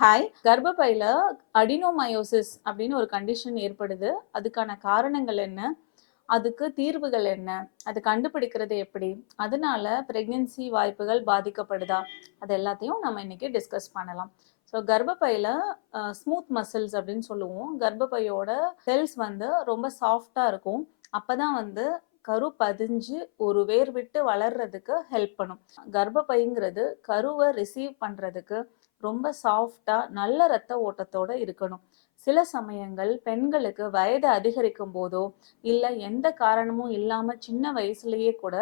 Hi கர்ப்பப்பையில் adenomyosis அப்படின்னு ஒரு கண்டிஷன் ஏற்படுது. அதுக்கான காரணங்கள் என்ன? அதுக்கு தீர்வுகள் என்ன? அது கண்டுபிடிக்கிறது எப்படி? அதனால பிரெக்னன்சி வாய்ப்புகள் பாதிக்கப்படுதா? அது எல்லாத்தையும் நம்ம இன்னைக்கு டிஸ்கஸ் பண்ணலாம். ஸோ கர்ப்பப்பையில் ஸ்மூத் மசில்ஸ் அப்படின்னு சொல்லுவோம். கர்ப்பப்பையோட செல்ஸ் வந்து ரொம்ப சாஃப்டாக இருக்கும். அப்போ தான் வந்து கரு பதிஞ்சு ஒரு வேர் விட்டு வளர்றதுக்கு ஹெல்ப் பண்ணும். கர்ப்பப்பைங்கிறது கருவை ரிசீவ் பண்றதுக்கு ரொம்ப சாஃப்டாக நல்ல ரத்த ஓட்டத்தோட இருக்கணும். சில சமயங்கள் பெண்களுக்கு வயது அதிகரிக்கும் போதோ இல்லை எந்த காரணமும் இல்லாமல் சின்ன வயசுலேயே கூட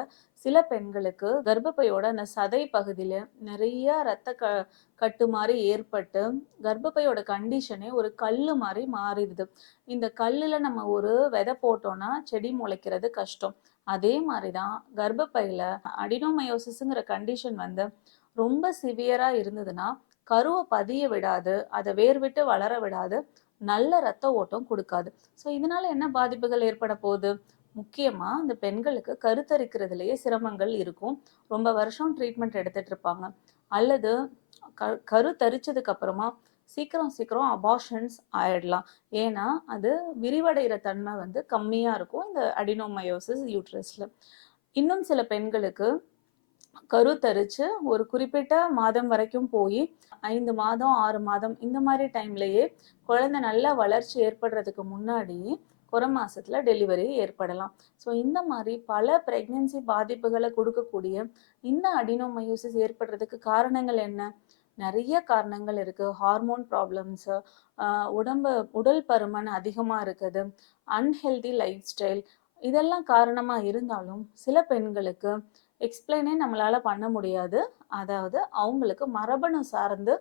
சில பெண்களுக்கு கர்ப்பப்பையோட அந்த சதை பகுதியில் நிறைய ரத்த க கட்டு மாதிரி ஏற்பட்டு கர்ப்பப்பையோட கண்டிஷனே ஒரு கல்லு மாதிரி மாறிடுது. இந்த கல்லுல நம்ம ஒரு விதை போட்டோம்னா செடி முளைக்கிறது கஷ்டம். அதே மாதிரி தான் கர்ப்பப்பையில் அடினோமயோசிஸுங்கிற கண்டிஷன் வந்து ரொம்ப சிவியராக இருந்ததுன்னா கருவை பதிய விடாது அதை வேர் விட்டு வளர விடாது நல்ல ரத்த ஓட்டம் கொடுக்காது. ஸோ இதனால என்ன பாதிப்புகள் ஏற்பட போகுது? முக்கியமா இந்த பெண்களுக்கு கருத்தரிக்கிறதுலயே சிரமங்கள் இருக்கும். ரொம்ப வருஷம் ட்ரீட்மெண்ட் எடுத்துட்டு இருப்பாங்க. அல்லது க கரு தரிச்சதுக்கு அப்புறமா சீக்கிரம் சீக்கிரம் அபார்ஷன்ஸ் ஆயிடலாம். ஏன்னா அது விரிவடைகிற தன்மை வந்து கம்மியா இருக்கும். இந்த அடினோமயோசிஸ் யூட்ரஸ்ல இன்னும் சில பெண்களுக்கு கருத்தரித்து ஒரு குறிப்பிட்ட மாதம் வரைக்கும் போய் ஐந்து மாதம் ஆறு மாதம் இந்த மாதிரி டைம்லயே குழந்தை நல்ல வளர்ச்சி ஏற்படுறதுக்கு முன்னாடியே குறை மாசத்துல டெலிவரி ஏற்படலாம். ஸோ இந்த மாதிரி பல பிரெக்னன்சி பாதிப்புகளை கொடுக்கக்கூடிய இந்த அடினோமயோசிஸ் ஏற்படுறதுக்கு காரணங்கள் என்ன? நிறைய காரணங்கள் இருக்கு. ஹார்மோன் ப்ராப்ளம்ஸ் உடம்பு உடல் பருமன் அதிகமா இருக்குது. அன்ஹெல்தி லைஃப் ஸ்டைல் இதெல்லாம் காரணமா இருந்தாலும் சில பெண்களுக்கு எக்ஸ்பிளைனே நம்மளால் பண்ண முடியாது. அதாவது அவங்களுக்கு மரபணு சார்ந்து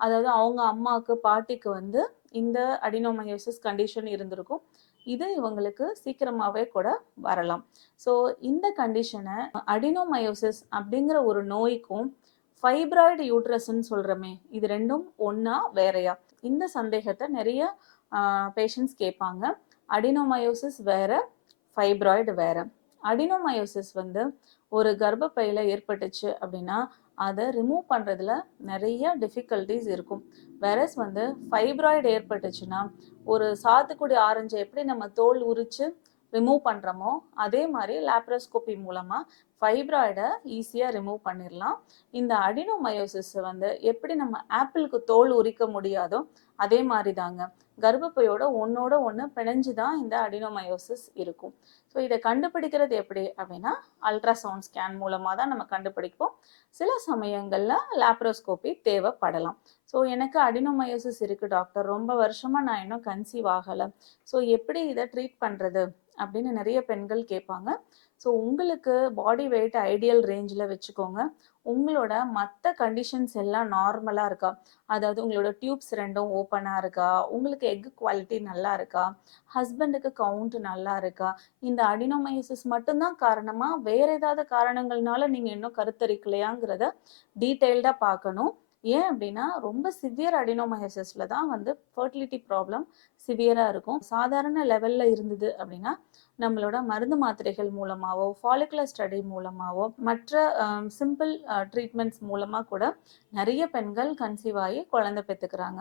அதாவது அவங்க அம்மாவுக்கு பாட்டிக்கு வந்து இந்த அடினோமயோசிஸ் கண்டிஷன் இருந்திருக்கும். இது இவங்களுக்கு சீக்கிரமாகவே கூட வரலாம். ஸோ இந்த கண்டிஷனை அடினோமயோசிஸ் அப்படிங்கிற ஒரு நோய்க்கும் ஃபைப்ராய்டு யூட்ரஸ்ன்னு சொல்கிறோமே இது ரெண்டும் ஒன்றா வேறையா? இந்த சந்தேகத்தை நிறைய பேஷண்ட்ஸ் கேட்பாங்க. அடினோமயோசிஸ் வேற ஃபைப்ராய்டு வேறு. அடினோமயோசிஸ் வந்து ஒரு கர்ப்பப்பையில் ஏற்பட்டுச்சு அப்படின்னா அதை ரிமூவ் பண்ணுறதுல நிறைய டிஃபிகல்ட்டிஸ் இருக்கும். வெரஸ் வந்து ஃபைப்ராய்டு ஏற்பட்டுச்சுன்னா ஒரு சாத்துக்குடி ஆரஞ்சை எப்படி நம்ம தோல் உரித்து ரிமூவ் பண்ணுறோமோ அதே மாதிரி லேப்ரோஸ்கோப்பி மூலமாக ஃபைப்ராய்டை ஈஸியாக ரிமூவ் பண்ணிடலாம் இந்த அடினோமயோசிஸ் வந்து எப்படி நம்ம ஆப்பிளுக்கு தோல் உரிக்க முடியாதோ அதே மாதிரி தாங்க கர்ப்பப்பையோட ஒன்னோட ஒன்று பிணைஞ்சு தான் இந்த அடினோமயோசிஸ் இருக்கும். ஸோ இதை கண்டுபிடிக்கிறது எப்படி அப்படின்னா அல்ட்ராசவுண்ட் ஸ்கேன் மூலமாக தான் நம்ம கண்டுபிடிப்போம். சில சமயங்களில் லேப்ரோஸ்கோப்பி தேவைப்படலாம். ஸோ எனக்கு அடினோமயோசிஸ் இருக்குது டாக்டர். ரொம்ப வருஷமாக நான் இன்னும் கன்சீவ் ஆகலை. ஸோ எப்படி இதை ட்ரீட் பண்ணுறது அப்படின்னு நிறைய பெண்கள் கேட்பாங்க. ஸோ உங்களுக்கு பாடி வெயிட் ஐடியல் ரேஞ்சில் வச்சுக்கோங்க. உங்களோட மற்ற கண்டிஷன்ஸ் எல்லாம் நார்மலாக இருக்கா? அதாவது உங்களோட டியூப்ஸ் ரெண்டும் ஓப்பனாக இருக்கா? உங்களுக்கு எக் குவாலிட்டி நல்லா இருக்கா? ஹஸ்பண்டுக்கு கவுண்ட் நல்லா இருக்கா? இந்த அடினோமயோசிஸ் மட்டும்தான் காரணமாக வேற ஏதாவது காரணங்கள்னால நீங்கள் இன்னும் கருத்தரிக்கலையாங்கிறத டீட்டெயில்டாக பார்க்கணும். ஏன் அப்படின்னா ரொம்ப சிவியர் அடினோமயோசிஸில் தான் வந்து ஃபர்டிலிட்டி ப்ராப்ளம் சிவியராக இருக்கும். சாதாரண லெவலில் இருந்தது அப்படின்னா நம்மளோட மருந்து மாத்திரைகள் மூலமாகவோ ஃபாலிகுலர் ஸ்டடி மூலமாகவோ மற்ற சிம்பிள் ட்ரீட்மெண்ட்ஸ் மூலமாக கூட நிறைய பெண்கள் கன்சீவ் ஆகி குழந்தை பெற்றுக்கிறாங்க